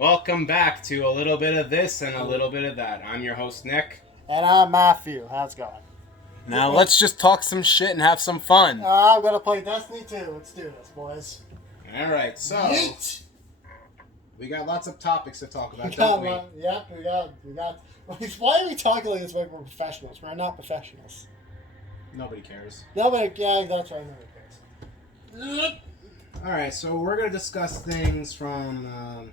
Welcome back to a little bit of this and a little bit of that. I'm your host, Nick. And I'm Matthew. How's it going? Now let's just talk some shit and have some fun. I'm gonna play Destiny 2. Let's do this, boys. Alright, so Yeet! we got lots of topics to talk about, We don't we? Yep, we got. Why are we talking like this like we're professionals? We're not professionals. Nobody cares. Nobody, yeah, that's right. Nobody cares. Alright, so we're going to discuss things from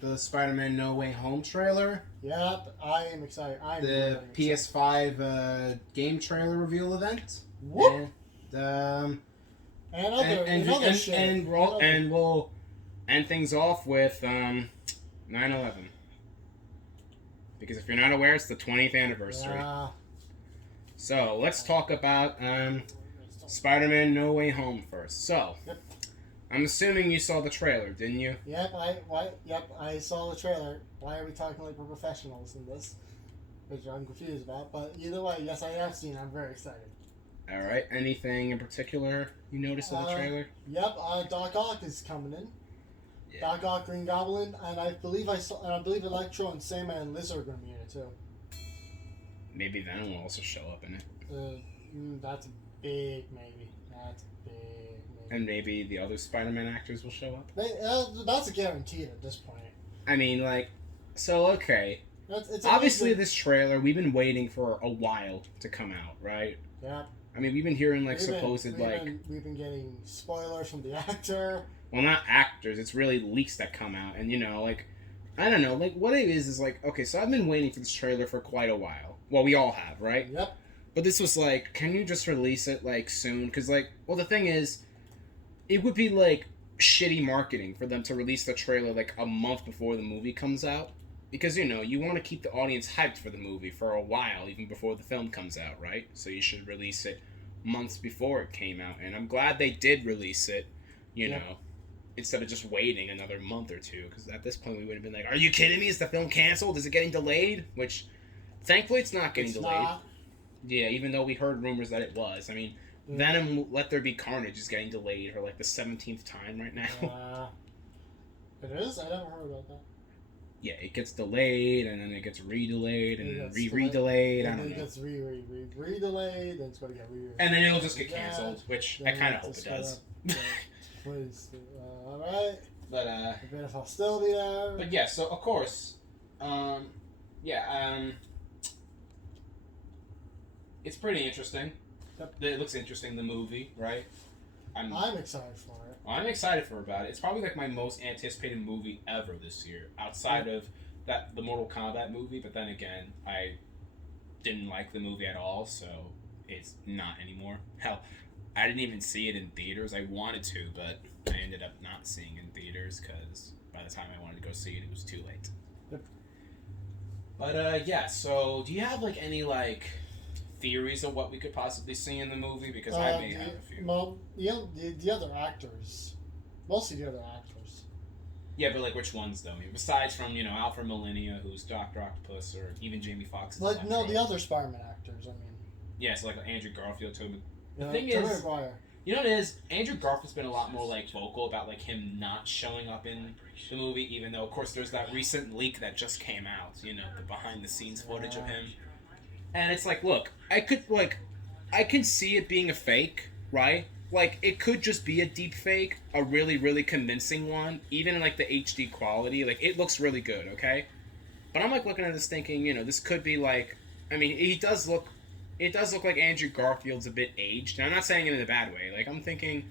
the Spider-Man No Way Home trailer, Yep, I am excited. the PS5 game trailer reveal event, Whoop! and other shit. and we'll end things off with 9/11. Because if you're not aware, it's the 20th anniversary. So let's talk about Spider-Man No Way Home first. So, Yep. I'm assuming you saw the trailer, didn't you? Yep, I saw the trailer. Why are we talking like we're professionals in this? Which I'm confused about. But either way, yes, I have seen. I'm very excited. All right. Anything in particular you noticed in the trailer? Yep, Doc Ock is coming in. Yeah. Doc Ock, Green Goblin, and I believe Electro and Sandman and Lizard are going to be in it too. Maybe Venom will also show up in it. That's a big maybe. That's a big maybe. And maybe the other Spider-Man actors will show up. That's a guarantee at this point. I mean, like, so okay. It's Obviously, amazing. this trailer we've been waiting for a while to come out, right? Yep. I mean, we've been hearing like We've been getting spoilers from the actor. well, not actors. It's really leaks that come out, and like, I don't know, like what it is like, okay, so I've been waiting for this trailer for quite a while. Well, we all have, right? Yep. But this was like, can you just release it like soon? Because like, well, the thing is, it would be like shitty marketing for them to release the trailer like a month before the movie comes out. Because, you want to keep the audience hyped for the movie for a while, even before the film comes out, right? So you should release it months before it came out. And I'm glad they did release it, know, instead of just waiting another month or two. Because at this point, we would have been like, are you kidding me? Is the film canceled? Is it getting delayed? Which, thankfully, it's not getting delayed. Not. Yeah, even though we heard rumors that it was. I mean, Venom Let There Be Carnage is getting delayed for like the 17th time right now. It is? I never heard about that. Yeah, it gets delayed, and then it gets re-delayed, and then re-delayed. I don't know. It gets re-delayed, then it's going to get re-delayed. And then it'll just get canceled, which I kind of hope it does. Please. Alright. But, A bit of hostility there. But yeah, so of course, it's pretty interesting. Yep. It looks interesting, the movie, right? I'm excited for it. I'm excited for about it. It's probably like my most anticipated movie ever this year, outside of the Mortal Kombat movie. But then again, I didn't like the movie at all, so it's not anymore. Hell, I didn't even see it in theaters. I wanted to, but I ended up not seeing it in theaters because by the time I wanted to go see it, it was too late. Yep. But yeah. So do you have like any like theories of what we could possibly see in the movie? Because I may have a few. Well, the other actors, mostly the other actors. Yeah, but like which ones though? I mean, besides from Alfred Molina, who's Doctor Octopus, or even Jamie Foxx. Like the other Spider-Man actors. I mean. Yeah, so like Andrew Garfield, Tobey. The thing Tobey is, Maguire. you know what it is? Andrew Garfield's been a lot more like vocal about like him not showing up in the movie, even though of course there's that recent leak that just came out. The behind the scenes footage of him. And it's like, look, I can see it being a fake, right? Like, it could just be a deep fake, a really, really convincing one, even in, like, the HD quality. Like, it looks really good, okay? But I'm, like, looking at this thinking, this could be, like... I mean, it does look like Andrew Garfield's a bit aged. And I'm not saying it in a bad way. Like, I'm thinking,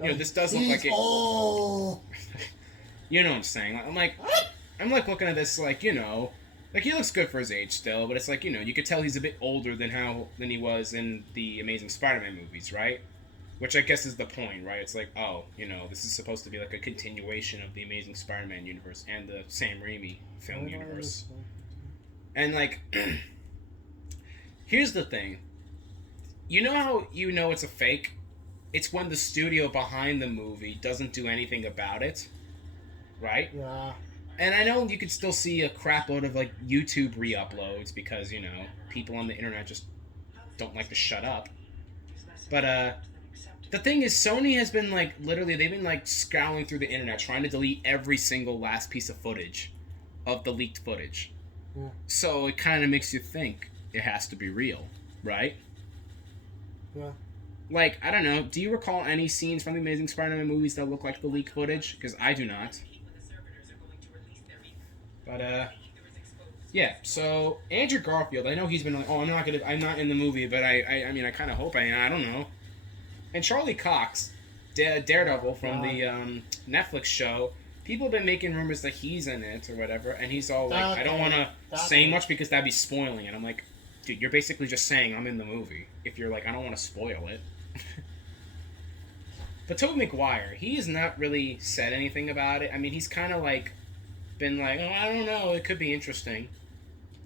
this does look like it... Oh! You know what I'm saying? I'm like looking at this, like, like, he looks good for his age still, but it's like, you could tell he's a bit older than he was in the Amazing Spider-Man movies, right? Which I guess is the point, right? It's like, oh, this is supposed to be like a continuation of the Amazing Spider-Man universe and the Sam Raimi film universe. And, like, here's the thing. You know how it's a fake? It's when the studio behind the movie doesn't do anything about it, right? Yeah. And I know you could still see a crap load of, like, YouTube re-uploads because, people on the internet just don't like to shut up. But, the thing is, Sony has been, like, literally, they've been, like, scouring through the internet trying to delete every single last piece of footage of the leaked footage. Yeah. So it kind of makes you think it has to be real, right? Yeah. Like, I don't know, do you recall any scenes from the Amazing Spider-Man movies that look like the leaked footage? Because I do not. But, yeah, so Andrew Garfield, I know he's been like, oh, I'm not in the movie, but I mean, I kind of hope I am, I don't know. And Charlie Cox, Daredevil from the Netflix show, people have been making rumors that he's in it or whatever, and he's all like, I don't want to say much because that'd be spoiling it. I'm like, dude, you're basically just saying I'm in the movie. If you're like, I don't want to spoil it. But Tobey Maguire, he has not really said anything about it. I mean, he's kind of like, been like, oh, I don't know, it could be interesting.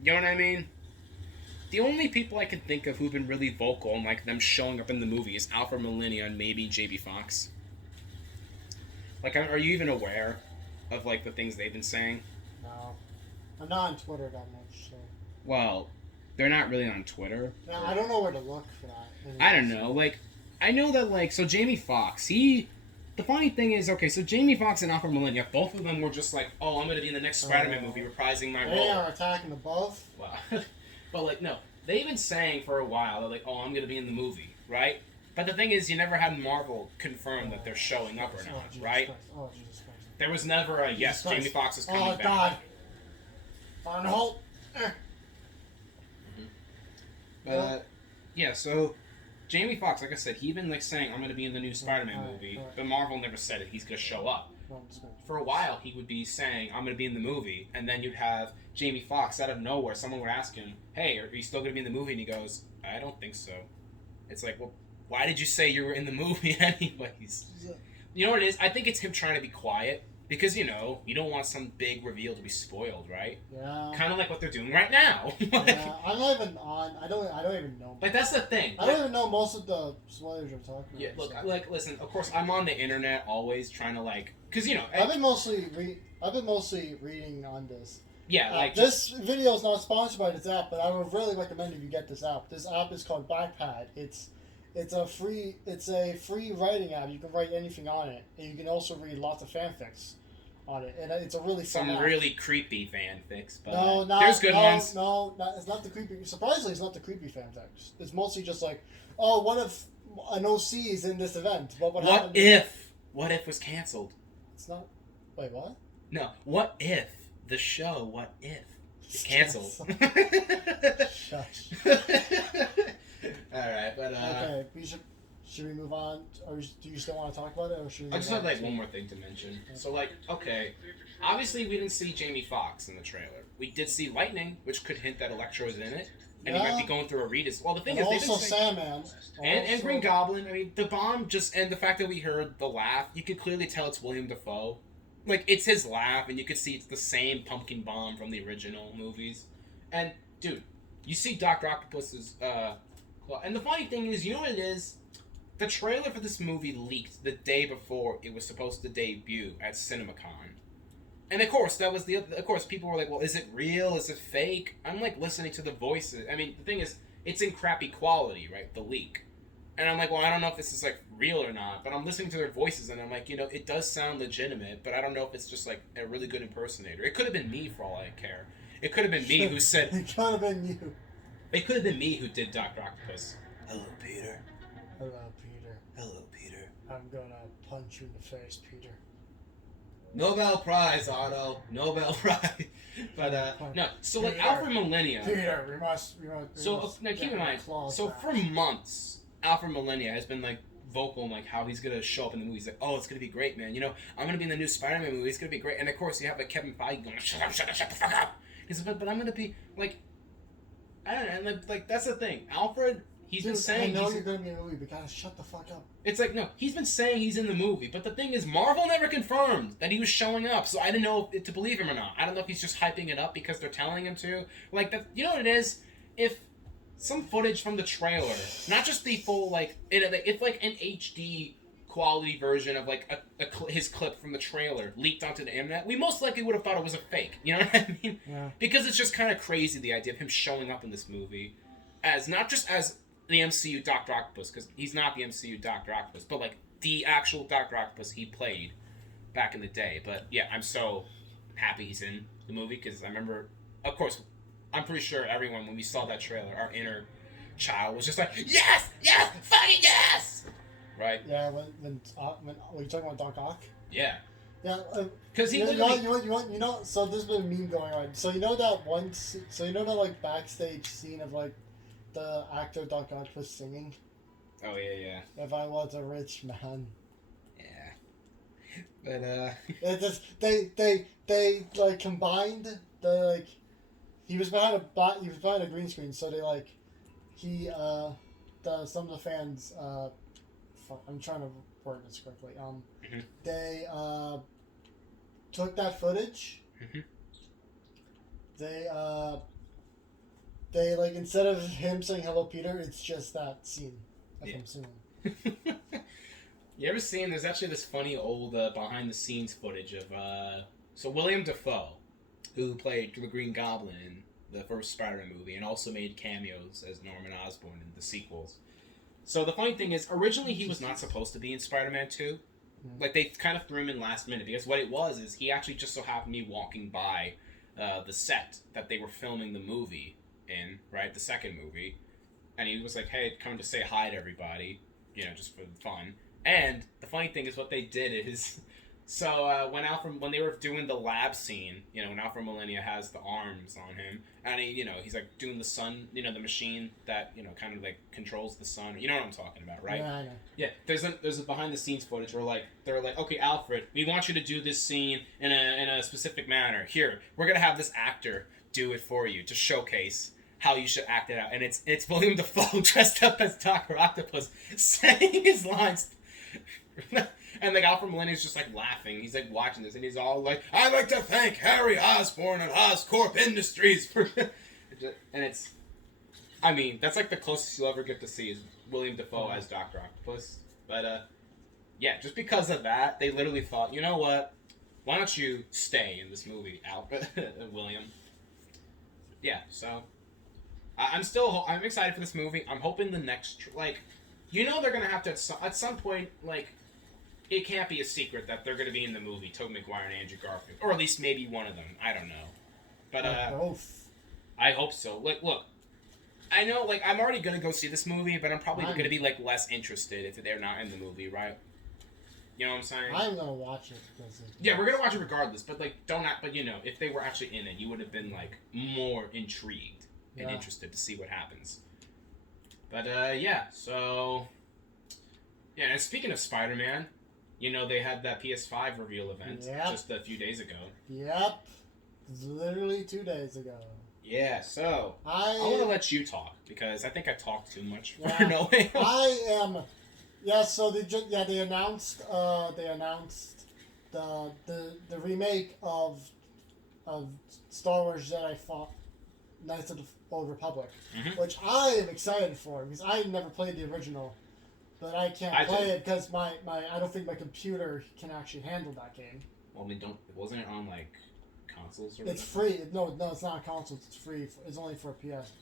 You know what I mean? The only people I can think of who've been really vocal and like them showing up in the movie is Alfred Molina and maybe J.B. Fox. Like, are you even aware of like the things they've been saying? No. I'm not on Twitter that much, so. Well, they're not really on Twitter. Yeah, I don't know where to look for that. I don't know. Like, I know that like, so Jamie Foxx, the funny thing is, okay, so Jamie Foxx and Alfred Molina, both of them were just like, oh, I'm going to be in the next Spider-Man movie reprising my role. They are attacking the both. Wow. But, like, no. They've been saying for a while, they're like, oh, I'm going to be in the movie, right? But the thing is, you never had Marvel confirm that they're showing up or not, right? Oh, Jesus Christ. There was never a, yes, Jamie Foxx is coming back. Oh, God. On hold. Yeah, so Jamie Foxx, like I said, he'd been like saying, I'm going to be in the new Spider-Man movie, but Marvel never said it. He's going to show up. For a while, he would be saying, I'm going to be in the movie, and then you'd have Jamie Foxx out of nowhere. Someone would ask him, hey, are you still going to be in the movie? And he goes, I don't think so. It's like, well, why did you say you were in the movie anyways? You know what it is? I think it's him trying to be quiet. Because, you know, you don't want some big reveal to be spoiled, right? Yeah. Kind of like what they're doing right now. Yeah, I'm not even on. I don't even know. Like, that's the thing. I don't even know most of the spoilers you're talking about. Yeah, look, so. Like, listen, of course, I'm on the internet always trying to, like, because, you know. I've been mostly reading on this. Yeah, like. This video is not sponsored by this app, but I would really recommend if you get this app. This app is called Backpad. It's a free writing app. You can write anything on it, and you can also read lots of fanfics on it, and it's a really fun some app. Really creepy fanfics, but there's good ones. It's not the creepy. Surprisingly, it's not the creepy fanfics. It's mostly just like, oh, what if an OC is in this event? What if was canceled? It's not. Wait, what? No. What if the show? What if it's canceled? Shush. All right, but okay, should we move on, or do you still want to talk about it, or should we? I just had like one more thing to mention. So like, okay, obviously we didn't see Jamie Foxx in the trailer. We did see Lightning, which could hint that Electro is in it, and he might be going through a read. Well, the thing is, also Sandman, and Green Goblin. I mean, the bomb and the fact that we heard the laugh, you could clearly tell it's William Dafoe. Like, it's his laugh, and you could see it's the same pumpkin bomb from the original movies. And dude, you see Dr. Octopus's and the funny thing is, you know what it is? The trailer for this movie leaked the day before it was supposed to debut at CinemaCon. And of course, people were like, well, is it real? Is it fake? I'm like listening to the voices. I mean, the thing is, it's in crappy quality, right? The leak. And I'm like, well, I don't know if this is like real or not, but I'm listening to their voices and I'm like, you know, it does sound legitimate, but I don't know if it's just like a really good impersonator. It could have been me for all I care. It could have been me who said... It could have been you. It could have been me who did Dr. Octopus. Hello, Peter. Hello, Peter. Hello, Peter. I'm gonna punch you in the face, Peter. Nobel Prize, Otto. Nobel Prize. But, no. So, like, Peter. Alfred Molina... Peter, we must now, keep in mind, so back. for months, Alfred Molina has been, like, vocal, like, how he's gonna show up in the movie. He's like, oh, it's gonna be great, man. You know, I'm gonna be in the new Spider-Man movie. It's gonna be great. And, of course, you have, like, Kevin Feige going, shut the fuck up. He's like, but I'm gonna be, like... I don't know, like that's the thing. Alfred, he's been saying... I know you're going to be in the movie, but guys, shut the fuck up. It's like, no, he's been saying he's in the movie, but the thing is, Marvel never confirmed that he was showing up, so I didn't know if to believe him or not. I don't know if he's just hyping it up because they're telling him to. Like, that, you know what it is? If some footage from the trailer, not just the full, like, if like an HD quality version of like his clip from the trailer leaked onto the internet, we most likely would have thought it was a fake. You know what I mean? Yeah. Because it's just kind of crazy, the idea of him showing up in this movie as not just as the MCU Dr. Octopus, because he's not the MCU Dr. Octopus, but like the actual Dr. Octopus he played back in the day. But yeah, I'm so happy he's in the movie because I remember, of course, I'm pretty sure everyone when we saw that trailer, our inner child was just like, yes, yes, fucking yes, right? Yeah, when you talking about Doc Ock? Yeah, Yeah, because he you literally. know, so there's been a meme going on. So you know that so you know that like backstage scene of like the actor Doc Ock was singing. Oh yeah. If I was a rich man. Yeah. But It just they like combined the like he was behind a green screen, so they like some of the fans fuck, I'm trying to word this correctly. Mhm. They took that footage. Mhm. They like instead of him saying "Hello, Peter," it's just that scene of Yeah. him singing. You ever seen? There's actually this funny old behind the scenes footage of so William Dafoe, who played the Green Goblin in the first Spider-Man movie, and also made cameos as Norman Osborn in the sequels. So the funny thing is, originally he was not supposed to be in Spider-Man 2. Like they kind of threw him in last minute because what it was is he actually just so happened to be walking by the set that they were filming the movie in, right, the second movie, and he was like, "Hey, come to say hi to everybody, you know, just for fun." And the funny thing is, what they did is, so when they were doing the lab scene, you know, when Alfred Molina has the arms on him, and he's like doing the sun, the machine that kind of like controls the sun. You know what I'm talking about, right? Yeah, I know. Yeah, there's a behind the scenes footage where they're like, okay, Alfred, we want you to do this scene in a specific manner. Here, we're gonna have this actor do it for you to showcase how you should act it out. And it's William Dafoe dressed up as Dr. Octopus saying his lines. And like Alfred Molina's just like laughing. He's like watching this and he's all like, "I'd like to thank Harry Osborn and Oscorp Industries for," and it's, I mean, that's like the closest you'll ever get to see is William Dafoe as Dr. Octopus. But yeah, just because of that, they literally thought, you know what? Why don't you stay in this movie, William? Yeah, so I'm excited for this movie. I'm hoping the next they're gonna have to at some point, like, it can't be a secret that they're gonna be in the movie, Tobey Maguire and Andrew Garfield, or at least maybe one of them. I don't know, but Both. I hope so. Like, look, I know, like, I'm already gonna go see this movie, but I'm probably gonna be like less interested if they're not in the movie, right? You know what I'm saying? I'm gonna watch it because yeah, we're gonna watch it regardless. But like, don't act. But if they were actually in it, you would have been like more intrigued and interested to see what happens. But yeah. So yeah. And speaking of Spider-Man, they had that PS5 reveal event just a few days ago. Yep, literally 2 days ago. Yeah. So I want to let you talk because I think I talked too much for no way. I am. Yeah, so they announced the remake of Star Wars Jedi Knights of the Old Republic, which I am excited for because I never played the original, but I can't play it because I don't think my computer can actually handle that game. Well, wasn't it on like consoles or? It's free. No, it's not on consoles. It's free. It's only for PS.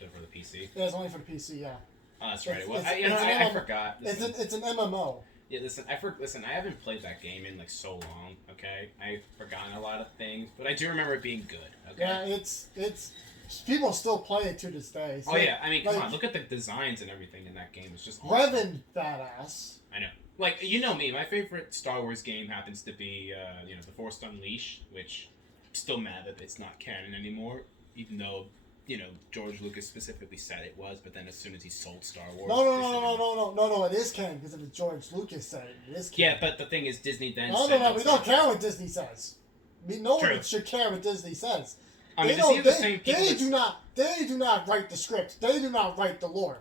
For the PC. Yeah, it's only for the PC. Yeah. Oh, that's right. I forgot. It's an MMO. Yeah, listen, I haven't played that game in like so long. Okay, I've forgotten a lot of things, but I do remember it being good. Okay. Yeah, it's people still play it to this day. So yeah, I mean, come on, look at the designs and everything in that game. It's just awesome. Revan, badass. I know. Like, me, my favorite Star Wars game happens to be The Force Unleashed, which I'm still mad that it's not canon anymore, even though George Lucas specifically said it was, but then as soon as he sold Star Wars... No, it is canon, because if George Lucas said it, it is canon. Yeah, but the thing is, Disney then we don't care what Disney says. No one should care what Disney says. I mean, they do not write the script. They do not write the lore.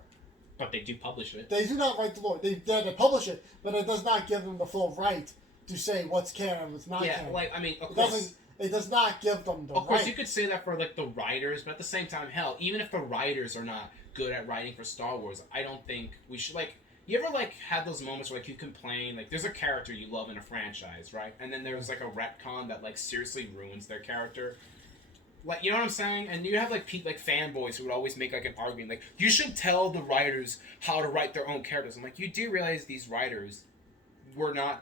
But they do publish it. They do not write the lore. They publish it, but it does not give them the full right to say what's canon and what's not canon. Yeah, like, I mean, of course... It does not give them the right. Of course, you could say that for, like, the writers, but at the same time, hell, even if the writers are not good at writing for Star Wars, I don't think we should, like... You ever, like, had those moments where, like, you complain, like, there's a character you love in a franchise, right? And then there's, like, a retcon that, like, seriously ruins their character. Like, you know what I'm saying? And you have, like, fanboys who would always make, like, an argument, like, you should tell the writers how to write their own characters. I'm like, you do realize these writers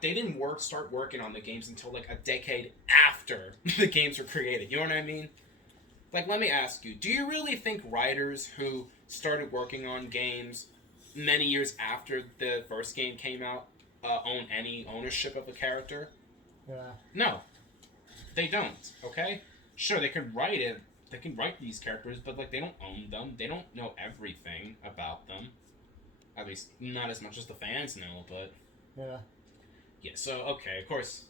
they didn't start working on the games until like a decade after the games were created. You know what I mean? Like, let me ask you, do you really think writers who started working on games many years after the first game came out own any ownership of a character? Yeah. No, they don't. Okay, sure, they can write it. They can write these characters, but like they don't own them. They don't know everything about them. At least not as much as the fans know. But Yeah. yeah. So okay, of course.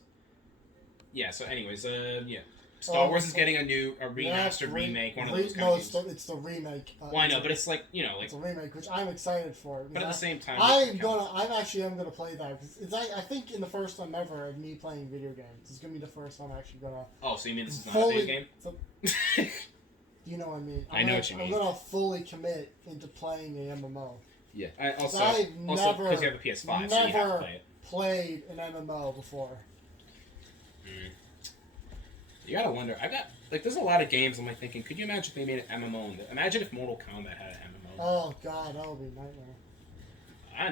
Yeah. So anyways, yeah. Star Wars is getting a remastered remake, one of those kind of games. It's the remake. Well, I know, but it's like, you know, like... It's a remake, which I'm excited for. But at the same time... I'm gonna play that. It's I think in the first time ever of me playing video games. It's gonna be the first time I'm actually gonna... Oh, so you mean this is not a video game? You know what I mean. I know what you mean. I'm gonna fully commit into playing a MMO. Yeah. Because I've you have a PS5, so you have to play it. Played an MMO before. Mm. You gotta wonder. There's a lot of games I'm like thinking, could you imagine if they made an MMO? Imagine if Mortal Kombat had an MMO. Oh god, that would be a nightmare.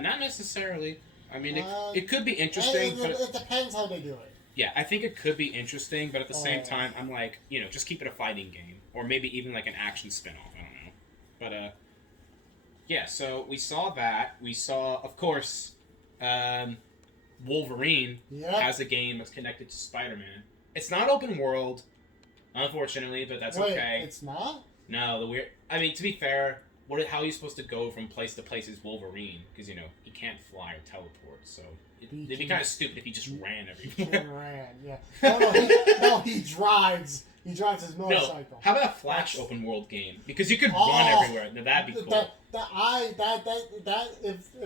Not necessarily. I mean, it could be interesting, but it depends how they do it. Yeah, I think it could be interesting, but at the same time, I'm like, you know, just keep it a fighting game, or maybe even like an action spin-off. I don't know, but yeah. So we saw that. We saw, of course, Wolverine has a game that's connected to Spider-Man. It's not open world, unfortunately, but that's okay. It's not? No, I mean, to be fair, how are you supposed to go from place to place is Wolverine? Because, you know, he can't fly or teleport, so it'd be kind of stupid if he just ran everywhere. He ran, yeah. No, he drives. He drives his motorcycle. No, how about a Flash open world game? Because you could run everywhere. Now, that'd be cool. If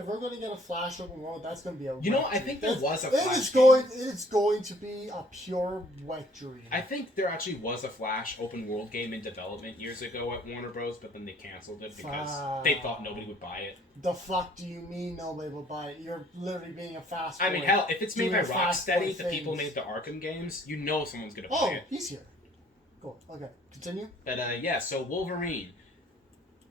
we're going to get a Flash open world, that's going to be a You know, I think there was a Flash It is going to be a pure wet dream. I think there actually was a Flash open world game in development years ago at Warner Bros., but then they canceled it because they thought nobody would buy it. The fuck do you mean nobody would buy it? You're literally being a fast boy. I mean, hell, if it's made by Rocksteady, the people who made the Arkham games, you know someone's going to buy it. Oh, he's here. Cool. Okay, continue. But yeah, so Wolverine.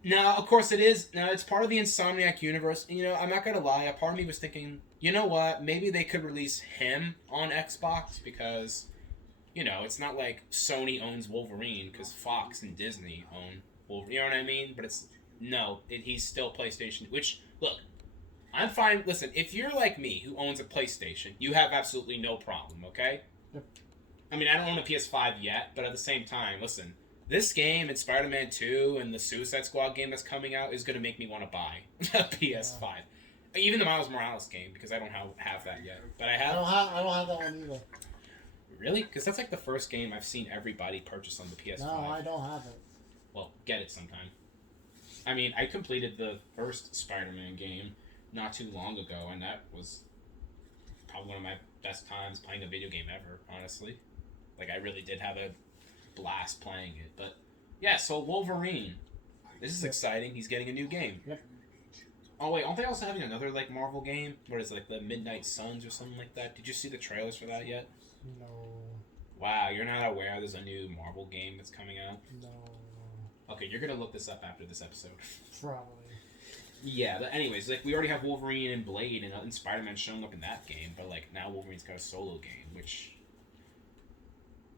Now, of course, it's part of the Insomniac universe. You know, I'm not gonna lie. A part of me was thinking, you know what? Maybe they could release him on Xbox because, you know, it's not like Sony owns Wolverine because Fox and Disney own Wolverine. You know what I mean? But he's still PlayStation. Which, look, I'm fine. Listen, if you're like me who owns a PlayStation, you have absolutely no problem. Okay. Yep. I mean, I don't own a PS5 yet, but at the same time, listen, this game and Spider-Man 2 and the Suicide Squad game that's coming out is going to make me want to buy a PS5. Yeah. Even the Miles Morales game, because I don't have that yet. But I don't have that one either. Really? Because that's like the first game I've seen everybody purchase on the PS5. No, I don't have it. Well, get it sometime. I mean, I completed the first Spider-Man game not too long ago, and that was probably one of my best times playing a video game ever, honestly. Like, I really did have a blast playing it. But, yeah, so Wolverine. This is exciting. He's getting a new game. Yep. Oh, wait, aren't they also having another, like, Marvel game? What is it, like, the Midnight Suns or something like that? Did you see the trailers for that yet? No. Wow, you're not aware there's a new Marvel game that's coming out? No. Okay, you're going to look this up after this episode. Probably. Yeah, but anyways, like, we already have Wolverine and Blade and Spider-Man showing up in that game, but, like, now Wolverine's got a solo game, which...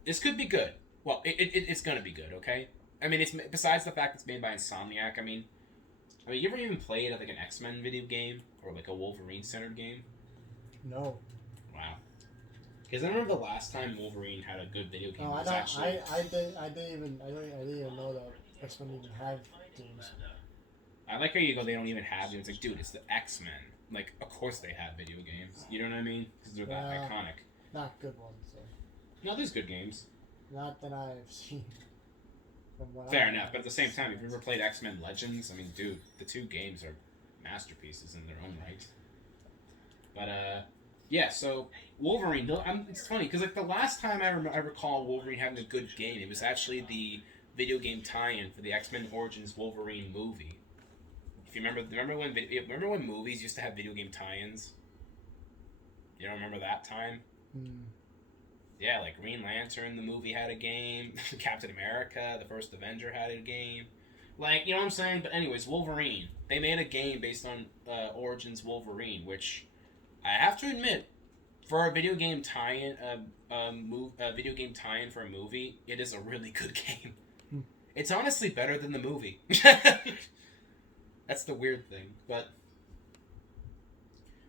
This could be good. Well, it's gonna be good, okay? I mean, it's besides the fact it's made by Insomniac. I mean, you ever even played like an X-Men video game or like a Wolverine-centered game? No. Wow. Because I remember the last time Wolverine had a good video game. I didn't even know that X-Men even have games. I like how you go. They don't even have games. It's like, dude, it's the X-Men. Like, of course they have video games. You know what I mean? Because they're that iconic. Not good ones. So. No, there's good games. Not that I've seen. Fair enough, but at the same time, if you've ever played X-Men Legends, I mean, dude, the two games are masterpieces in their own right. But, yeah, so Wolverine, it's funny, because, like, the last time I recall Wolverine having a good game, it was actually the video game tie-in for the X-Men Origins Wolverine movie. If you remember when movies used to have video game tie-ins? You don't remember that time? Hmm. Yeah, like Green Lantern, the movie had a game. Captain America, the first Avenger, had a game. Like, you know what I'm saying? But anyways, Wolverine. They made a game based on Origins Wolverine, which I have to admit, for a video game tie-in, a video game tie-in for a movie, it is a really good game. Hmm. It's honestly better than the movie. That's the weird thing, but.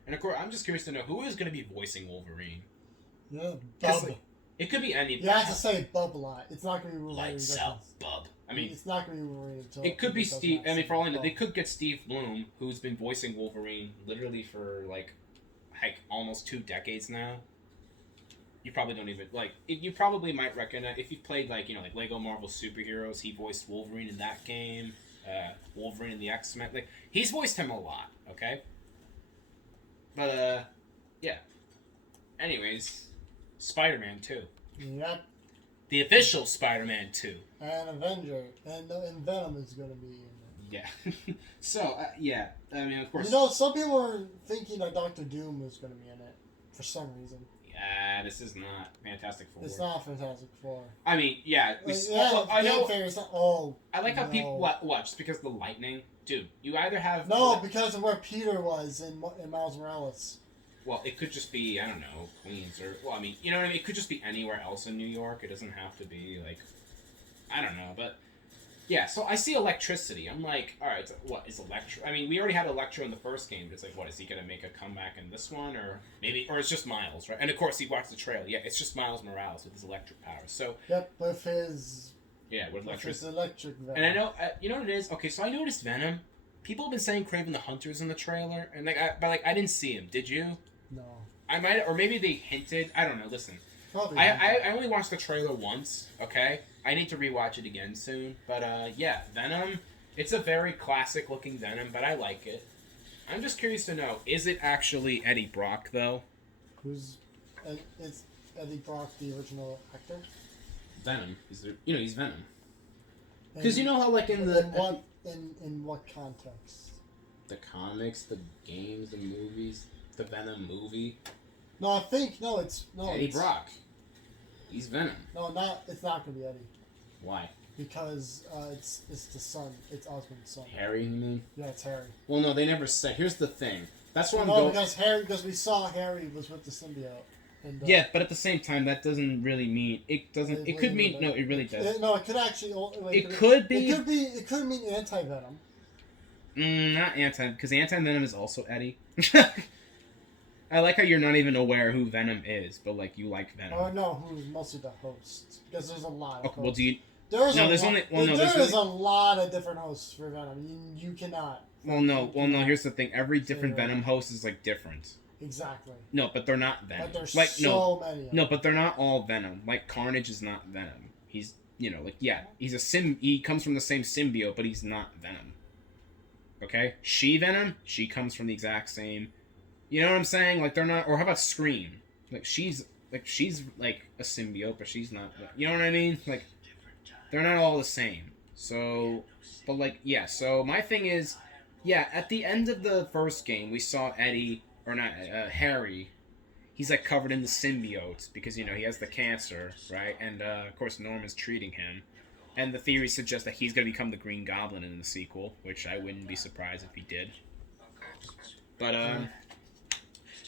And of course, I'm just curious to know who is going to be voicing Wolverine. Yeah, 'Cause, Bub. like, it could be any. You have to say Bub a lot. It's not going to be Wolverine. Lights out, bub. I mean, it's not going to be Wolverine until it could be does Steve. not I mean, say for all I know, Bub. they could get Steve Bloom, who's been voicing Wolverine literally for like almost 2 decades now. You probably don't even like. You probably might recognize if you've played like Lego Marvel Superheroes. He voiced Wolverine in that game. Wolverine in the X-Men. Like he's voiced him a lot. Okay. But yeah. Anyways, Spider-Man 2. Yep. The official Spider-Man 2. And Avenger. And Venom is going to be in it. Yeah. So, yeah. I mean, of course. You know, some people are thinking that Doctor Doom was going to be in it. For some reason. Yeah, this is not Fantastic Four. It's not Fantastic Four. I mean, yeah. I know. I like how people watch because the lightning. Dude, you either have... No, because of where Peter was in Miles Morales. Well, it could just be, I don't know, Queens or... Well, I mean, you know what I mean? It could just be anywhere else in New York. It doesn't have to be, like... I don't know, but... Yeah, so I see electricity. I'm like, alright, so what is Electro? I mean, we already had Electro in the first game, but it's like, what, is he going to make a comeback in this one? Or maybe... Or it's just Miles, right? And of course, he watched the trailer. Yeah, it's just Miles Morales with his electric powers. So... Yep, with his... Yeah, with electricity. His electric Venom. And I know... you know what it is? Okay, so I noticed Venom. People have been saying Kraven the Hunter's in the trailer, and but I didn't see him. Did you? No. I might, or maybe they hinted. I don't know. Listen, Probably I only watched the trailer once. Okay, I need to rewatch it again soon. But yeah, Venom. It's a very classic looking Venom, but I like it. I'm just curious to know: is it actually Eddie Brock though? Is Eddie Brock the original actor? Venom. He's Venom. Because you know how like in the in what context? The comics, the games, the movies, the Venom movie. No, it's Eddie Brock. He's Venom. No, it's not gonna be Eddie. Why? Because it's the son. It's Osmond's son. Harry, you mean? Yeah, it's Harry. Well, no, they never said. Here's the thing. That's what I'm going. going. Because we saw Harry was with the symbiote. And, yeah, but at the same time, that doesn't really mean it doesn't. It could mean no. It really does. No, it could actually. It could be. It could mean anti-venom. Not anti, because anti-venom is also Eddie. I like how you're not even aware who Venom is, but like you like Venom. Or no, who's mostly the host? Because there's a lot of. Okay, well, do you? There's there's a lot of different hosts for Venom. You cannot. Well, no. Here's the thing. Every different Venom host is like different. Exactly. No, but they're not Venom. But there's like, so many. No, but they're not all Venom. Like Carnage is not Venom. He's he's a He comes from the same symbiote, but he's not Venom. Okay, She-Venom. She comes from the exact same. You know what I'm saying? Like they're not. Or how about Scream? Like she's like a symbiote, but she's not. You know what I mean? Like they're not all the same. So, but like yeah. So my thing is, yeah. At the end of the first game, we saw Eddie. Or not, Harry, he's like covered in the symbiotes because, he has the cancer, right? And, of course, Norman's treating him. And the theory suggests that he's going to become the Green Goblin in the sequel, which I wouldn't be surprised if he did. But,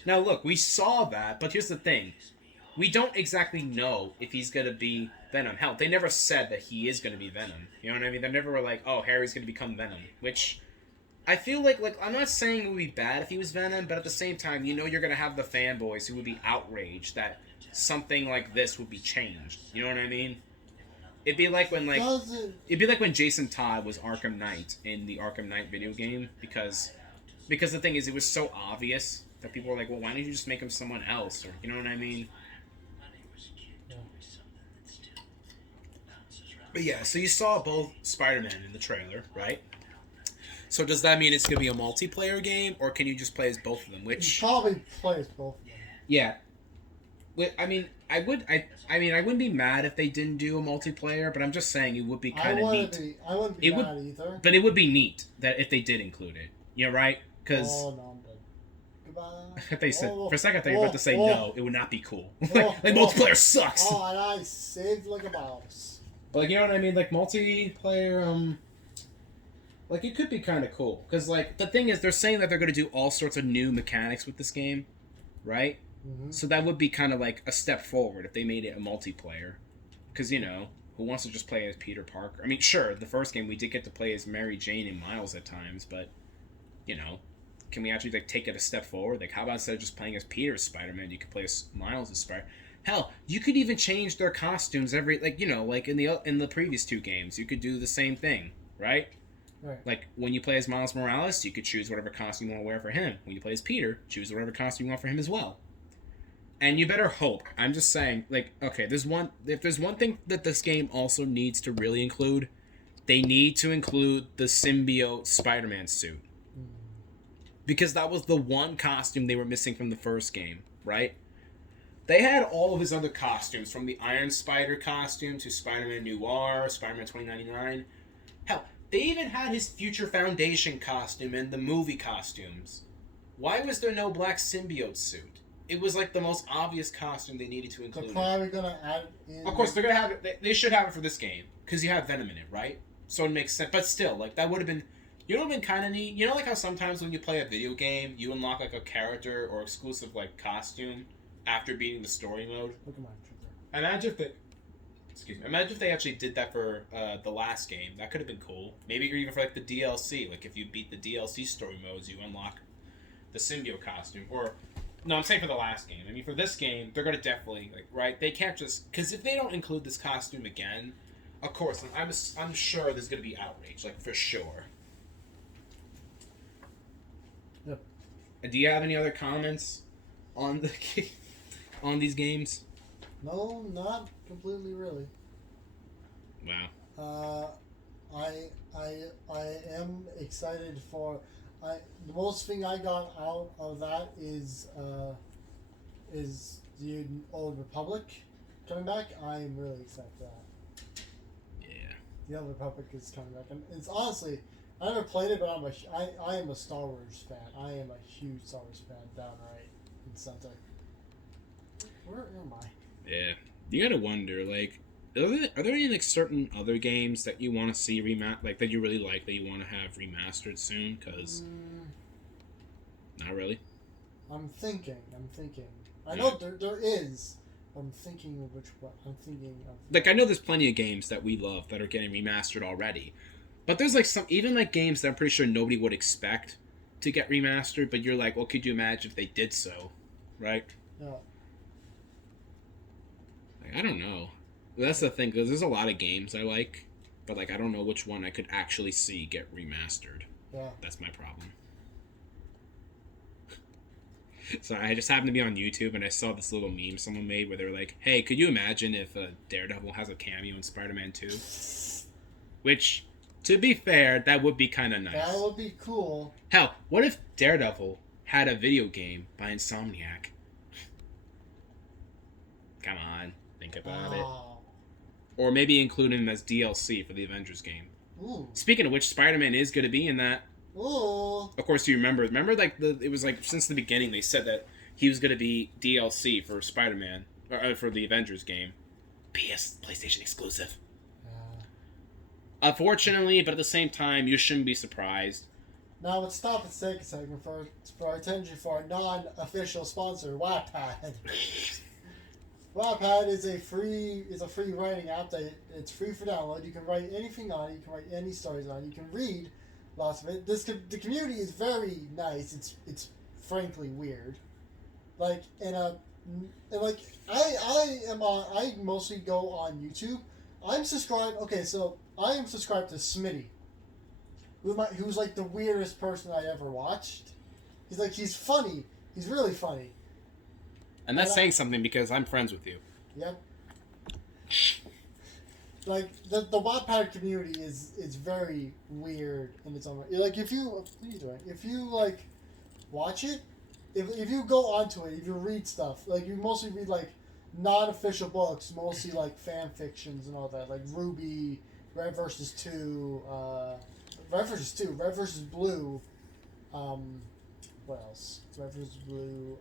now look, we saw that, but here's the thing. We don't exactly know if he's going to be Venom. Hell, they never said that he is going to be Venom. You know what I mean? They never were like, oh, Harry's going to become Venom, which... I feel like I'm not saying it would be bad if he was Venom, but at the same time, you're going to have the fanboys who would be outraged that something like this would be changed. You know what I mean? It'd be like when Jason Todd was Arkham Knight in the Arkham Knight video game, because the thing is, it was so obvious that people were like, well, why don't you just make him someone else? Or, you know what I mean? Yeah. But yeah, so you saw both Spider-Man in the trailer, right? So does that mean it's going to be a multiplayer game, or can you just play as both of them? Which you probably play as both of them. Yeah. I mean, I wouldn't be mad if they didn't do a multiplayer, but I'm just saying it would be kind of neat. I wouldn't be mad either. But it would be neat that if they did include it. You know, right? Because oh, no, I'm dead. Goodbye. They said for a second I thought you were about to say no. It would not be cool. Like multiplayer sucks. Oh, and I saved like a mouse. Like, you know what I mean? Like multiplayer. Like, it could be kind of cool. Because, like, the thing is, they're saying that they're going to do all sorts of new mechanics with this game, right? Mm-hmm. So that would be kind of like a step forward if they made it a multiplayer. Because, who wants to just play as Peter Parker? I mean, sure, the first game we did get to play as Mary Jane and Miles at times, but, can we actually like take it a step forward? Like, how about instead of just playing as Peter as Spider-Man, you could play as Miles as Spider? Hell, you could even change their costumes like in the previous two games, you could do the same thing, right? Right. Like, when you play as Miles Morales, you could choose whatever costume you want to wear for him. When you play as Peter, choose whatever costume you want for him as well. And you better hope. I'm just saying, like, okay, if there's one thing that this game also needs to really include, they need to include the symbiote Spider-Man suit. Because that was the one costume they were missing from the first game, right? They had all of his other costumes, from the Iron Spider costume to Spider-Man Noir, Spider-Man 2099. Hell, they even had his Future Foundation costume and the movie costumes. Why was there no black symbiote suit? It was like the most obvious costume they needed to include. They're probably gonna add in. Of course, they're gonna have it. They should have it for this game because you have Venom in it, right? So it makes sense. But still, like that would have been. You know, what would have been kind of neat. You know, like how sometimes when you play a video game, you unlock like a character or exclusive like costume after beating the story mode. Look at my trigger. Imagine if they. Excuse me. Imagine if they actually did that for the last game. That could have been cool. Maybe even for like the DLC. Like if you beat the DLC story modes, you unlock the symbiote costume. Or no, I'm saying for the last game. I mean, for this game, they're gonna definitely right. They can't just because if they don't include this costume again, of course, I'm sure there's gonna be outrage. Like for sure. Yep. And do you have any other comments on the on these games? No, not completely, really. Wow. I am excited for. The most thing I got out of that is the Old Republic coming back. I am really excited for that. Yeah. The Old Republic is coming back, and it's honestly, I never played it, but I am a Star Wars fan. I am a huge Star Wars fan, downright in center. Where am I? Yeah. You gotta wonder, like, are there any like certain other games that you want to see that you really like that you want to have remastered soon? Because not really. I'm thinking. I know there is. I'm thinking of which one. I'm thinking of. Like, I know there's plenty of games that we love that are getting remastered already, but there's like some even like games that I'm pretty sure nobody would expect to get remastered. But you're like, well, could you imagine if they did so, right? Yeah. Like, I don't know. That's the thing, because there's a lot of games I like, but like I don't know which one I could actually see get remastered. Yeah. That's my problem. So I just happened to be on YouTube and I saw this little meme someone made where they were like, "Hey, could you imagine if Daredevil has a cameo in Spider-Man 2?" Which, to be fair, that would be kind of nice. That would be cool. Hell, what if Daredevil had a video game by Insomniac? Come on, think about it. Or maybe include him as DLC for the Avengers game. Ooh. Speaking of which, Spider-Man is going to be in that. Ooh. Of course, you remember like it was like since the beginning they said that he was going to be DLC for Spider-Man or for the Avengers game. PS PlayStation exclusive. Unfortunately, but at the same time, you shouldn't be surprised. Now let's stop and take a second for our attention for our non-official sponsor, Wattpad. Wattpad is a free writing app that it's free for download. You can write anything on it. You can write any stories on it. You can read lots of it. The community is very nice. It's frankly weird. Like I mostly go on YouTube. I'm subscribed. Okay, so I am subscribed to Smitty, who's like the weirdest person I ever watched. He's funny. He's really funny. And that's saying something because I'm friends with you. Yep. Like the Wattpad community is very weird in its own way. Like if you like watch it, if you go onto it, if you read stuff, like you mostly read like non-official books, mostly like fan fictions and all that, like RWBY, Red vs. 2, Red vs. Blue, what else? Red vs. Blue,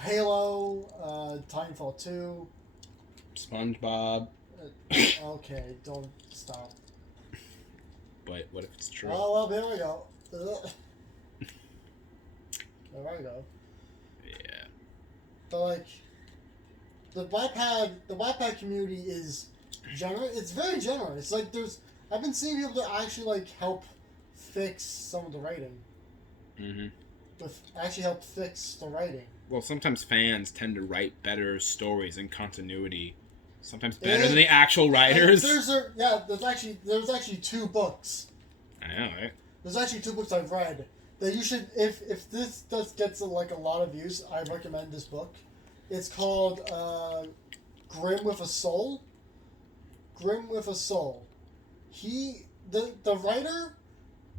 Halo, Titanfall 2. SpongeBob. Okay, don't stop. But what if it's true? Oh, well, there we go. There we go. but like the Wattpad community is generous. It's very generous. Like I've been seeing people that actually like help fix some of the writing. Mm-hmm. Actually help fix the writing. Well, sometimes fans tend to write better stories and continuity. Sometimes better than the actual writers. There's actually 2 books. I know, right? There's actually 2 books I've read that you should, if this gets like a lot of views, I recommend this book. It's called Grim with a Soul. Grim with a Soul. The writer,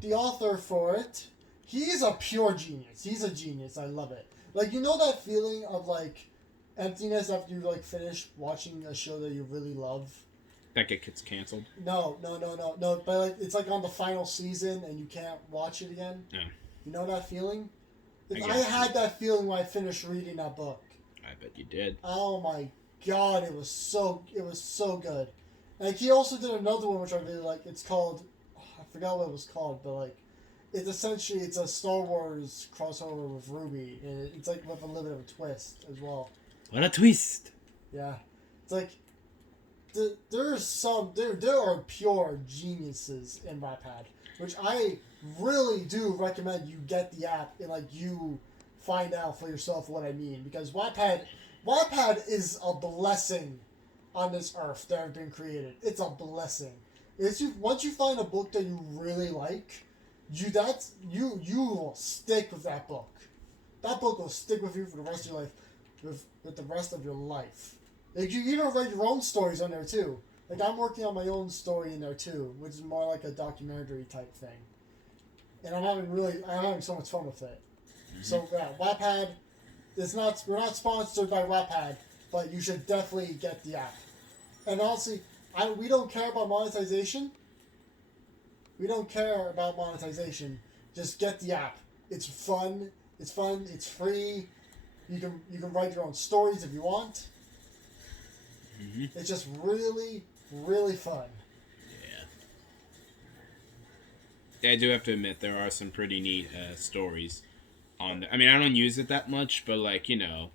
the author for it, he's a pure genius. He's a genius. I love it. Like, you know that feeling of like emptiness after you like finish watching a show that you really love? That gets canceled. No. But like, it's like on the final season and you can't watch it again. Yeah. You know that feeling? I had that feeling when I finished reading that book. I bet you did. Oh my god, it was so good. Like, he also did another one which I really like. It's called, I forgot what it was called, but like, it's essentially it's a Star Wars crossover with Ruby, and it's like with a little bit of a twist as well. What a twist! Yeah, it's like there are pure geniuses in Wattpad, which I really do recommend you get the app and like you find out for yourself what I mean, because Wattpad is a blessing on this earth that have been created. It's a blessing. Once you find a book that you really like, you will stick with that book. That book will stick with you for the rest of your life, with the rest of your life. Like, you even write your own stories on there too. Like, I'm working on my own story in there too, which is more like a documentary type thing. And I'm having so much fun with it. Mm-hmm. So yeah, Wattpad. We're not sponsored by Wattpad, but you should definitely get the app. And honestly, we don't care about monetization. We don't care about monetization. Just get the app. It's fun. It's free. You can write your own stories if you want. Mm-hmm. It's just really, really fun. Yeah, I do have to admit there are some pretty neat stories on there. I mean, I don't use it that much, but like, you know,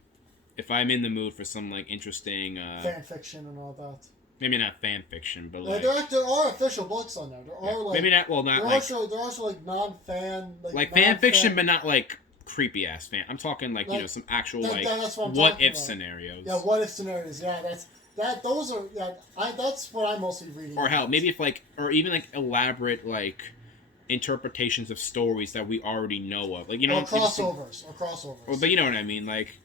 if I'm in the mood for some like interesting fan fiction and all that. Maybe not fan fiction, but like there are official books on there. There are like maybe not. Well, not like they're also like non-fan like fan fiction, but not like creepy ass fan. I'm talking like you know, some actual what if scenarios. Yeah, what if scenarios. Yeah, those are that's what I'm mostly reading. Or hell, maybe if like, or even like elaborate like interpretations of stories that we already know of, like, you know, or crossovers. But you know what I mean, like,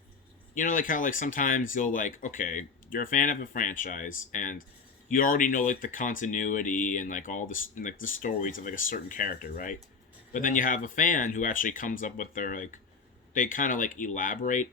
you know, like how like sometimes you'll like, okay, you're a fan of a franchise and you already know like the continuity and like all this like the stories of like a certain character, right? But then you have a fan who actually comes up with their like, they kind of like elaborate